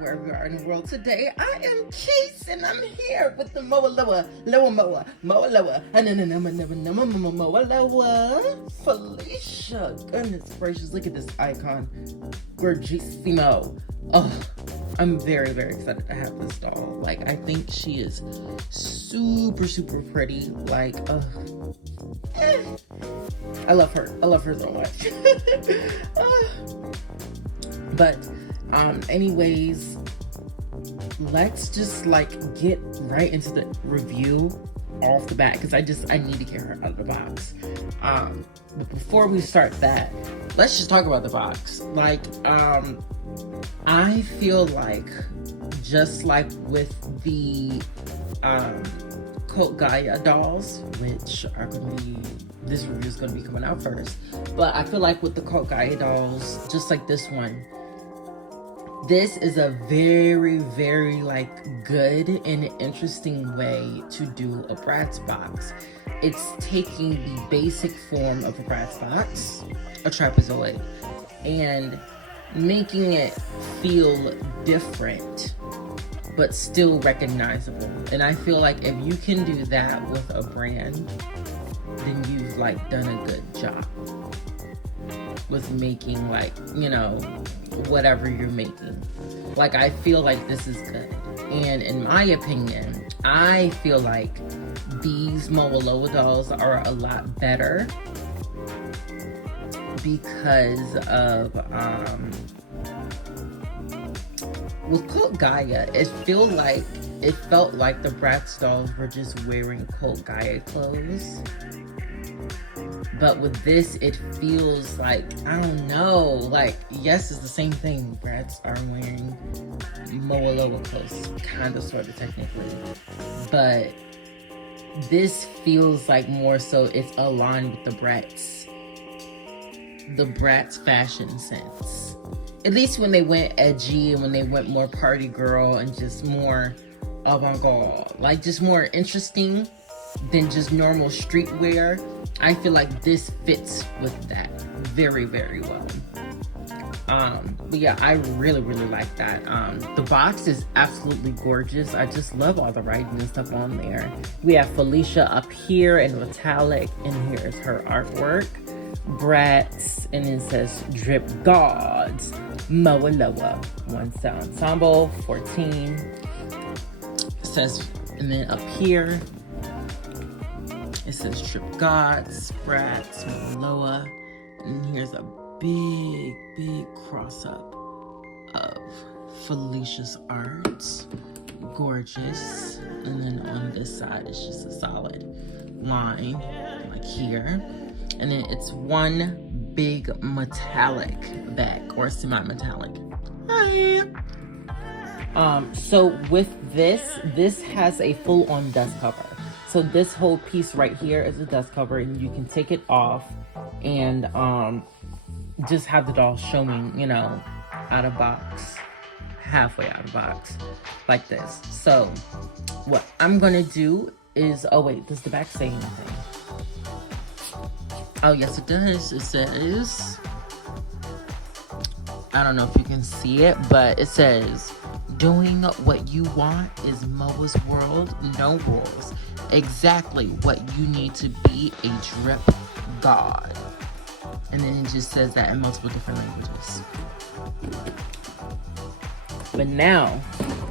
wherever you are in the world today. I am Keese, and I'm here with the Mowalola Felecia. Goodness gracious, look at this icon. Gorgeousimo. Oh, I'm very, very excited to have this doll. Like, I think she is super, super pretty. Like, I love her. I love her so much. But anyways, let's just like get right into the review off the bat, because I need to get her out of the box. But before we start that, let's just talk about the box. Like, I feel like, just like with the Cult Gaia dolls, which are going to be, this review is going to be coming out first, but I feel like with the Cult Gaia dolls, just like this one, this is a very, very like good and interesting way to do a Bratz box. It's taking the basic form of a Bratz box, a trapezoid, and making it feel different but still recognizable. And I feel like if you can do that with a brand, then you've like done a good job with making, like, you know, whatever you're making. Like, I feel like this is good. And in my opinion, I feel like these Mowalola dolls are a lot better because of with Cult Gaia, it felt like the Bratz dolls were just wearing Cult Gaia clothes. But with this, it feels like, I don't know, like, yes, it's the same thing. Bratz are wearing Mowalola clothes, kind of, sort of, technically. But this feels like more so it's aligned with the Bratz fashion sense. At least when they went edgy and when they went more party girl and just more avant-garde, like just more interesting than just normal streetwear. I feel like this fits with that very, very well. But yeah, I really, really like that. The box is absolutely gorgeous. I just love all the writing and stuff on there. We have Felecia up here in metallic, and here's her artwork. Bratz, and it says Drip Gods, Mowalola, One Cell Ensemble, 14. It says, and then up here, it says Drip Gods, Bratz, Mowalola, and here's a big, big cross-up of Felecia's arts. Gorgeous. And then on this side, it's just a solid line, like here. And then it's one big metallic back, or semi-metallic. Hi. So with this has a full-on dust cover. So this whole piece right here is a dust cover, and you can take it off and just have the doll showing, you know, out of box, halfway out of box, like this. So what I'm gonna do is, oh wait, does the back say anything? Oh yes, it does. It says, I don't know if you can see it, but it says, doing what you want is Moa's world, no rules. Exactly what you need to be a drip god. And then it just says that in multiple different languages. But now,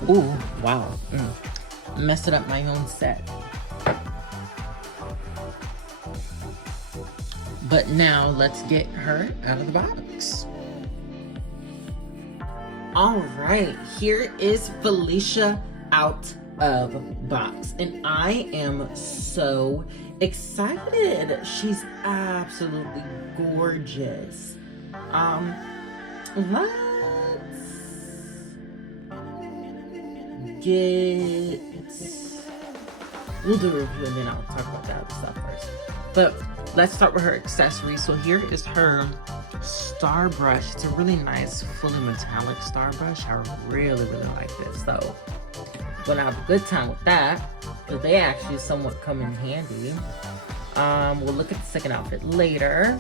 ooh, wow, messing up my own set. But now let's get her out of the box. All right, here is Felecia out of box, and I am so excited. She's absolutely gorgeous. Let's get, we'll do a review and then I'll talk about the other stuff first. But let's start with her accessories. So here is her star brush. It's a really nice, fully metallic star brush. I really, really like this. So I'm gonna have a good time with that, but they actually somewhat come in handy. We'll look at the second outfit later.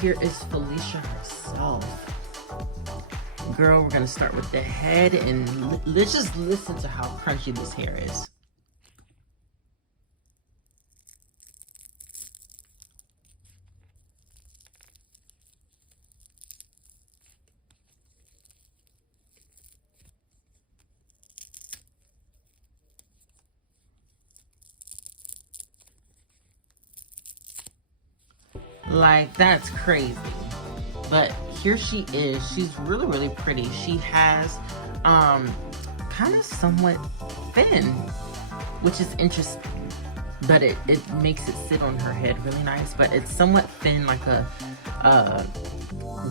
Here is Felecia herself. girl, we're gonna start with the head, and let's just listen to how crunchy this hair is. Like, that's crazy. But here she is. She's really, really pretty. She has kind of somewhat thin, which is interesting. But it makes it sit on her head really nice. But it's somewhat thin, like a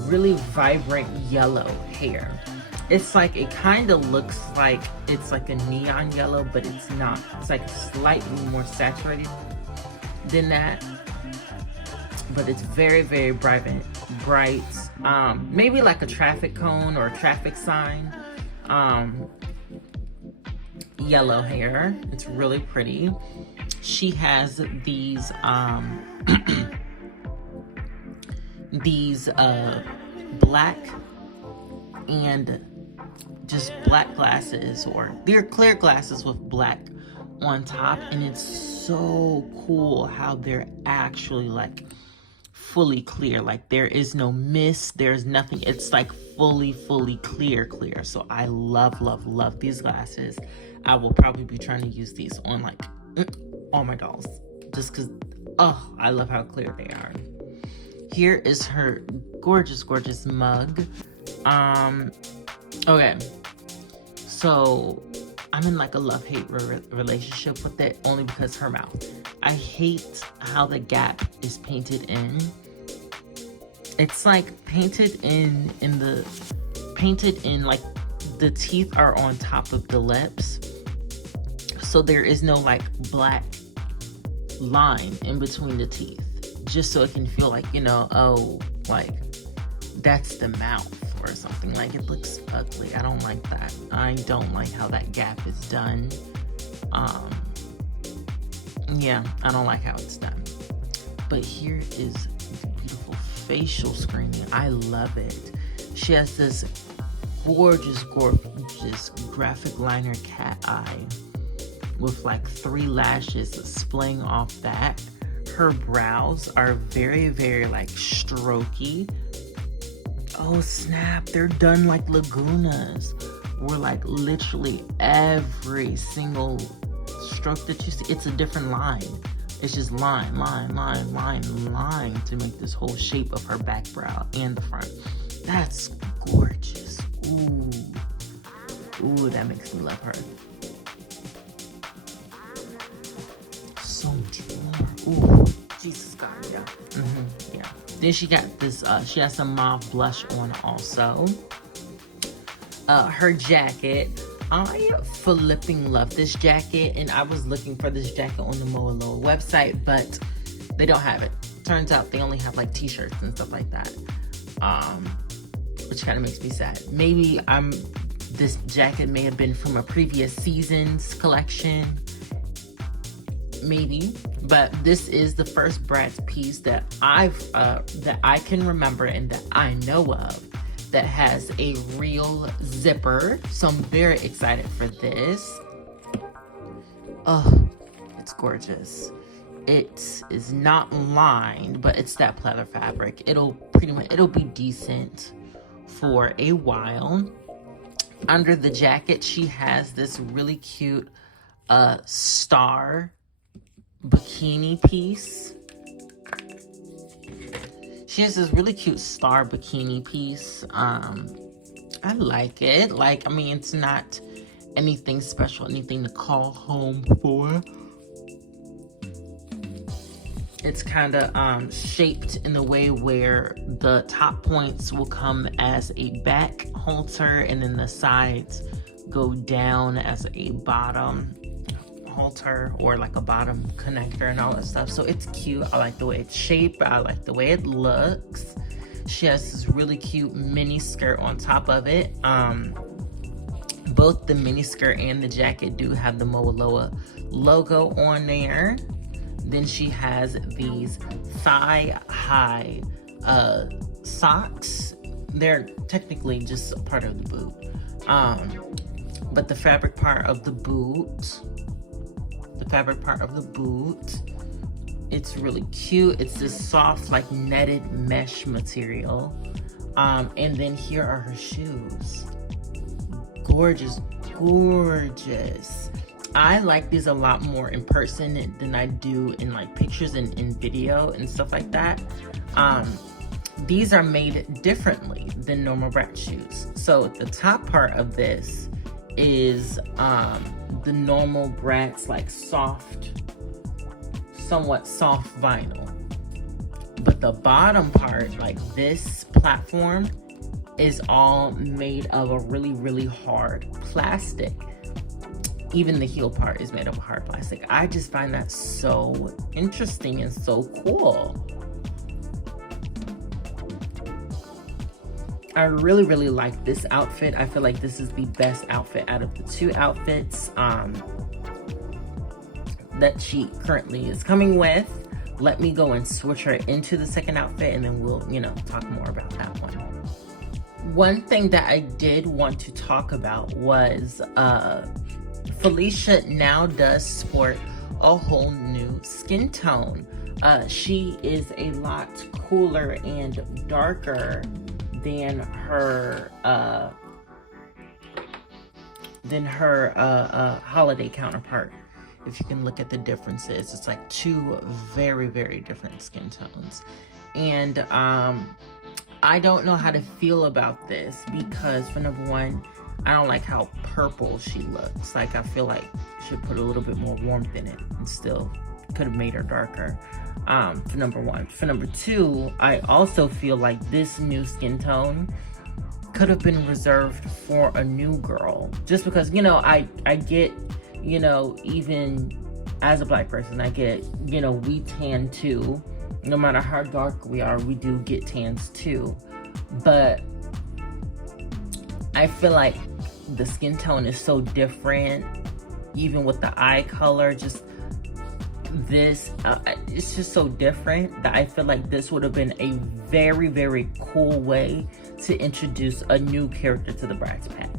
really vibrant yellow hair. It's like, it kind of looks like it's like a neon yellow, but it's not. It's like slightly more saturated than that. But it's very, very bright. Maybe like a traffic cone or a traffic sign. Yellow hair. It's really pretty. She has these these black and just black glasses, or they're clear glasses with black on top, and it's so cool how they're actually like fully clear. Like, there is no mist, there's nothing. It's like fully clear. So I love these glasses. I will probably be trying to use these on like all my dolls, just because, oh, I love how clear they are. Here is her gorgeous mug. Okay, so I'm in like a love-hate relationship with it, only because her mouth. I hate how the gap is painted in. It's like painted in like the teeth are on top of the lips. So there is no like black line in between the teeth, just so it can feel like, you know, oh, like that's the mouth or something. Like, it looks ugly. I don't like that. I don't like how that gap is done. Yeah, I don't like how it's done. But here is the beautiful facial screening. I love it. She has this gorgeous graphic liner cat eye with like 3 lashes splaying off that. Her brows are very, very like strokey. Oh snap, they're done like lagunas, where like literally every single stroke that you see, it's a different line. It's just line to make this whole shape of her back brow and the front. That's gorgeous. Ooh, that makes me love her. So much more. Ooh, Jesus God, yeah. Yeah. Then she got this, she has some mauve blush on also. Her jacket. I flipping love this jacket, and I was looking for this jacket on the Mowalola website, but they don't have it. Turns out they only have like t-shirts and stuff like that, which kind of makes me sad. Maybe this jacket may have been from a previous season's collection, maybe, but this is the first Bratz piece that I can remember and that I know of that has a real zipper. So I'm very excited for this. Oh, it's gorgeous. It is not lined, but it's that pleather fabric. It'll be decent for a while. Under the jacket, she has this really cute star bikini piece. She has this really cute star bikini piece. I like it. Like, I mean, it's not anything special, anything to call home for. It's kind of shaped in a way where the top points will come as a back halter, and then the sides go down as a bottom halter, or like a bottom connector and all that stuff. So it's cute. I like the way it's shaped. I like the way it looks. She has this really cute mini skirt on top of it. Both the mini skirt and the jacket do have the Mowalola logo on there. Then she has these thigh-high socks, they're technically just a part of the boot. But the fabric part of the boot, it's really cute. It's this soft, like netted mesh material. And then here are her shoes. Gorgeous, gorgeous. I like these a lot more in person than I do in like pictures and in video and stuff like that. These are made differently than normal Brat shoes. So the top part of this is the normal Brat's like soft, somewhat soft vinyl. But the bottom part, like this platform, is all made of a really, really hard plastic. Even the heel part is made of a hard plastic. I just find that so interesting and so cool. I really, really like this outfit. I feel like this is the best outfit out of the two outfits that she currently is coming with. Let me go and switch her into the second outfit, and then we'll, you know, talk more about that one. One thing that I did want to talk about was Felecia now does sport a whole new skin tone. She is a lot cooler and darker than her holiday counterpart. If you can look at the differences, it's like two very, very different skin tones. And I don't know how to feel about this because, for number one, I don't like how purple she looks. Like, I feel like she put a little bit more warmth in it and still could have made her darker. For number one. For number two, I also feel like this new skin tone could have been reserved for a new girl. Just because, you know, I get, you know, even as a Black person, I get, you know, we tan too. No matter how dark we are, we do get tans too. But I feel like the skin tone is so different, even with the eye color, just this, it's just so different that I feel like this would have been a very, very cool way to introduce a new character to the Bratz Pack.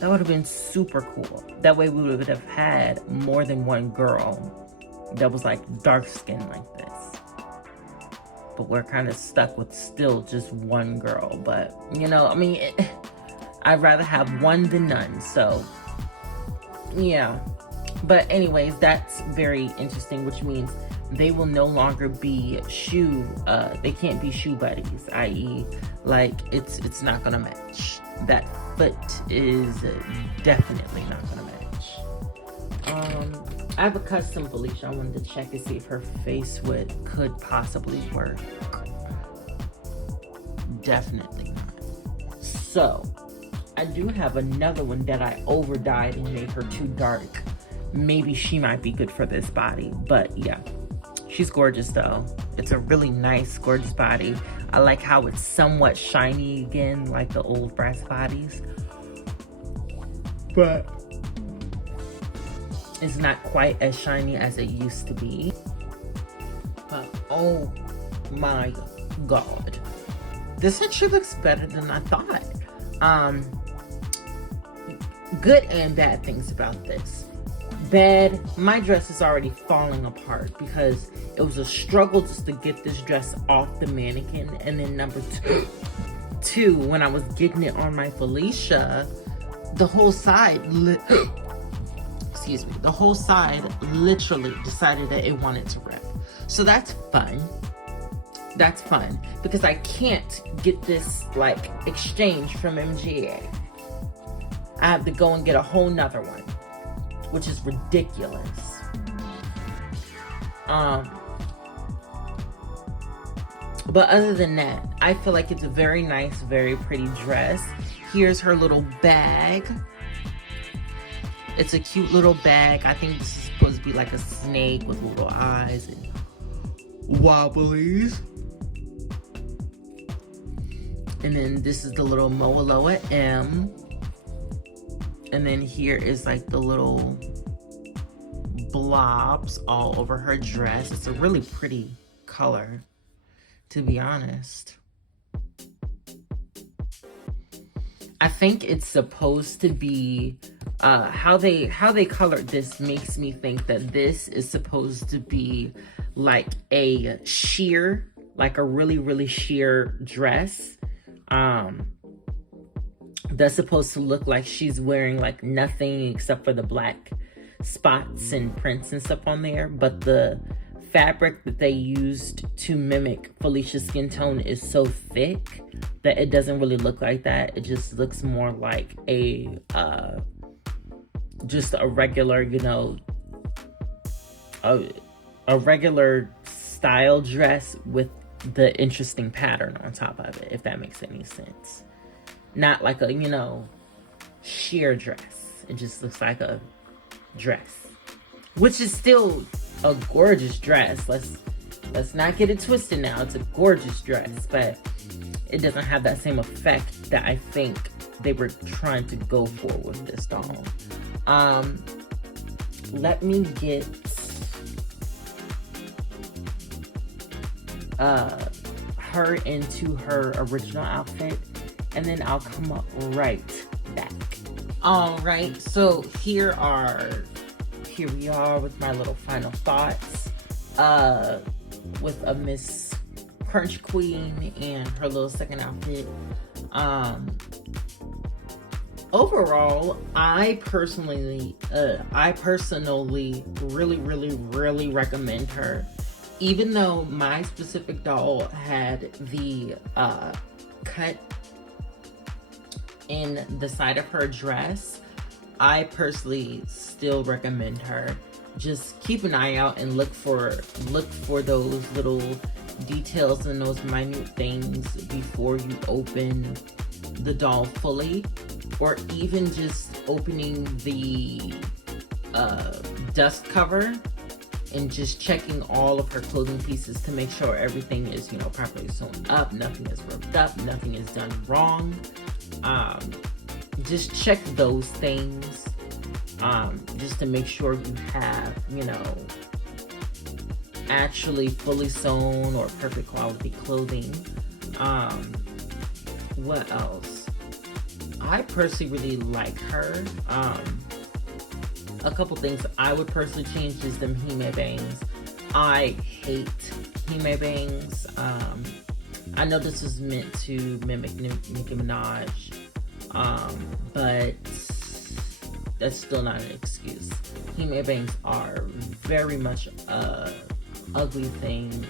That would have been super cool. That way we would have had more than one girl that was like dark skin like this. But we're kind of stuck with still just one girl. But, you know, I mean, I'd rather have one than none. So, yeah. But anyways, that's very interesting, which means they will no longer be they can't be shoe buddies, i.e. like it's not gonna match. That foot is definitely not gonna match. I have a custom Felecia. I wanted to check and see if her face could possibly work. Definitely not. So I do have another one that I overdyed and made her too dark. Maybe she might be good for this body, but yeah, she's gorgeous though. It's a really nice, gorgeous body. I like how it's somewhat shiny again, like the old Bratz bodies, but it's not quite as shiny as it used to be. But oh my God, this actually looks better than I thought. Good and bad things about this. Bad, my dress is already falling apart because it was a struggle just to get this dress off the mannequin. And then number two, when I was getting it on my Felecia, the whole side the whole side literally decided that it wanted to rip. So that's fun. That's fun because I can't get this like exchange from MGA. I have to go and get a whole nother one, which is ridiculous. But other than that, I feel like it's a very nice, very pretty dress. Here's her little bag. It's a cute little bag. I think this is supposed to be like a snake with little eyes and wobblies. And then this is the little Mowalola M. And then here is like the little blobs all over her dress. It's a really pretty color, to be honest. think it's supposed to be, how they colored this makes me think that this is supposed to be like a sheer, like a really, really sheer dress. That's supposed to look like she's wearing like nothing except for the black spots and prints and stuff on there. But the fabric that they used to mimic Felicia's skin tone is so thick that it doesn't really look like that. It just looks more like a just a regular, you know, a regular style dress with the interesting pattern on top of it, if that makes any sense. Not like a, you know, sheer dress. It just looks like a dress, which is still a gorgeous dress. Let's not get it twisted now. It's a gorgeous dress, but it doesn't have that same effect that I think they were trying to go for with this doll. Let me get her into her original outfit, and then I'll come up right back. All right, so here we are with my little final thoughts with a Miss Crunch Queen and her little second outfit. Overall, I personally really recommend her. Even though my specific doll had the cut in the side of her dress, I personally still recommend her. Just keep an eye out and look for those little details and those minute things before you open the doll fully, or even just opening the dust cover and just checking all of her clothing pieces to make sure everything is, you know, properly sewn up, nothing is ripped up, nothing is done wrong. Just check those things, just to make sure you have, you know, actually fully sewn or perfect quality clothing. What else? I personally really like her. A couple things I would personally change is them Hime bangs. I hate Hime bangs. I know this was meant to mimic Nicki Minaj, but that's still not an excuse. Hime bangs are very much a ugly thing.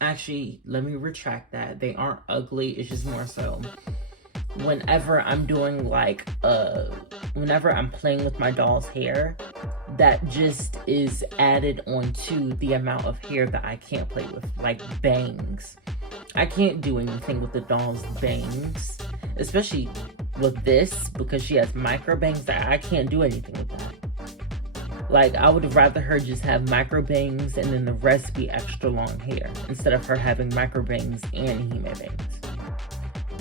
Actually, let me retract that. They aren't ugly. It's just more so whenever I'm doing like whenever I'm playing with my doll's hair, that just is added onto the amount of hair that I can't play with, like bangs. I can't do anything with the doll's bangs, especially with this, because she has micro bangs. I can't do anything with that. Like, I would rather her just have micro bangs and then the rest be extra long hair, instead of her having micro bangs and Hime bangs.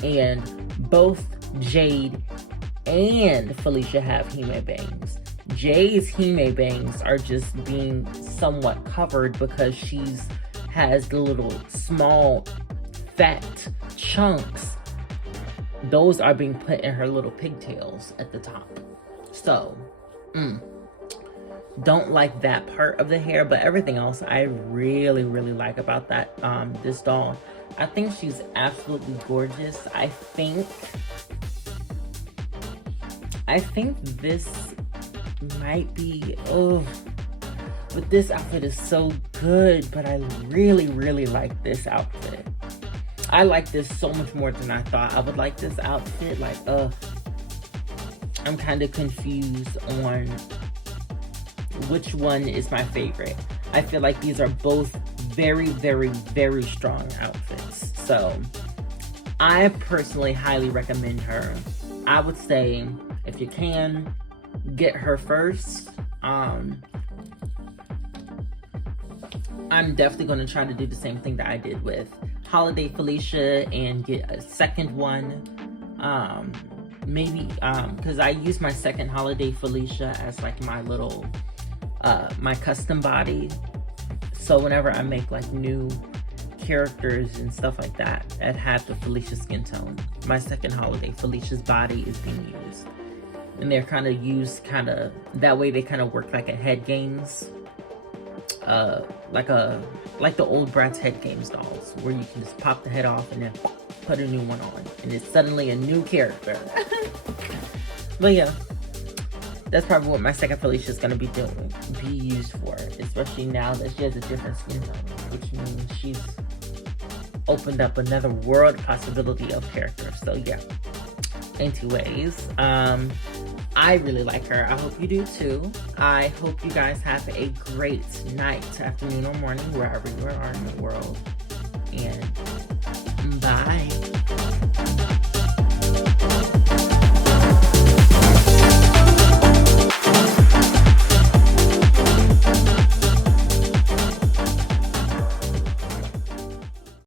And both Jade and Felecia have Hime bangs. Jade's Hime bangs are just being somewhat covered because has the little small fat chunks. Those are being put in her little pigtails at the top. So, don't like that part of the hair, but everything else I really like about that this doll. I think she's absolutely gorgeous. I think this might be, but this outfit is so good. But I really like this outfit. I like this so much more than I thought I would like this outfit. Like, I'm kind of confused on which one is my favorite. I feel like these are both very strong outfits. So I personally highly recommend her. I would say, if you can, get her first. I'm definitely going to try to do the same thing that I did with Holiday Felecia and get a second one. Maybe because I use my second Holiday Felecia as like my little my custom body. So whenever I make like new characters and stuff like that have the Felecia skin tone. My second holiday, Felicia's body is being used. And they're kind of used that way. They kind of work like a head games. Like the old Bratz head games dolls, where you can just pop the head off and then put a new one on. And it's suddenly a new character. But yeah. That's probably what my second Felecia is going to be used for, especially now that she has a different skin tone, which means she's opened up another world possibility of characters. So yeah, anyways, I really like her. I hope you do too. I hope you guys have a great night, afternoon, or morning, wherever you are in the world, and